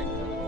Thank you.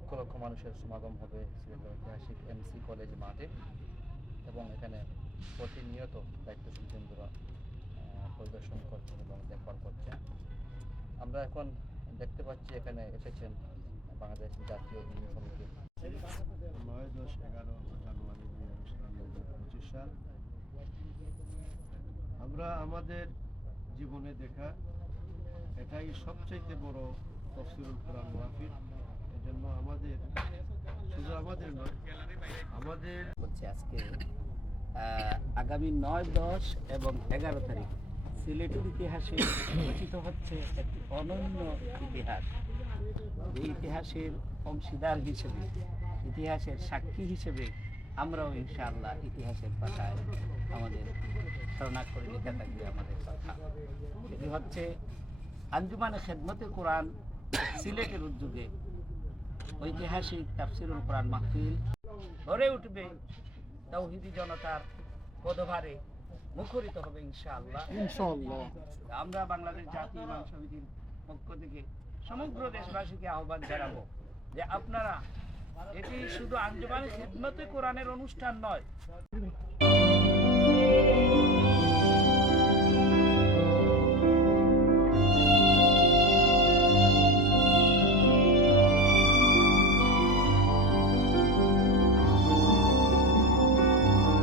Lakh lakh মানুষের সমাগম হবে সিলেট ঐতিহাসিক এমসি কলেজ মাঠে এবং এখানে প্রতিনিয়ত দায়িত্বশীল কেন্দ্র পরিদর্শন করছেন এবং দেখভাল করছেন। আমরা এখন দেখতে পাচ্ছি এখানে এসেছেন বাংলাদেশ জাতীয় ইউনিয়ন সমিতির নয় দশ এগারো জানুয়ারি পঁচিশ সাল। আমরা আমাদের জীবনে দেখা, এটাই সবচাইতে বড় তফসিরুল কোরআন মাহফিল। আজকে আগামী নয়, দশ এবং এগারো তারিখ সিলেটের ইতিহাসে রচিত হচ্ছে একটি অনন্য ইতিহাস। এই ইতিহাসের অংশীদার হিসেবে, ইতিহাসের সাক্ষী হিসেবে আমরাও ইনশাআল্লাহ ইতিহাসের পাতায় আমাদের শরণাক্ষরে লেখা থাকবে আমাদের কথা। এটি হচ্ছে, আঞ্জুমানে খেদমতে কোরআন সিলেটের উদ্যোগে ঐতিহাসিক তাফসিরুল কোরআন মাহফিল গড়ে উঠবে তৌহিদি জনতার পদভারে মুখরিত হবে ইনশাআল্লাহ। ইনশাআল্লাহ। আমরা বাংলাদেশ জাতীয় ইমাম সমিতির পক্ষ থেকে সমগ্র দেশবাসীকে আহ্বান জানাব যে আপনারা এটি শুধু আঞ্জুমানে খেদমতে কোরআনের অনুষ্ঠান নয়।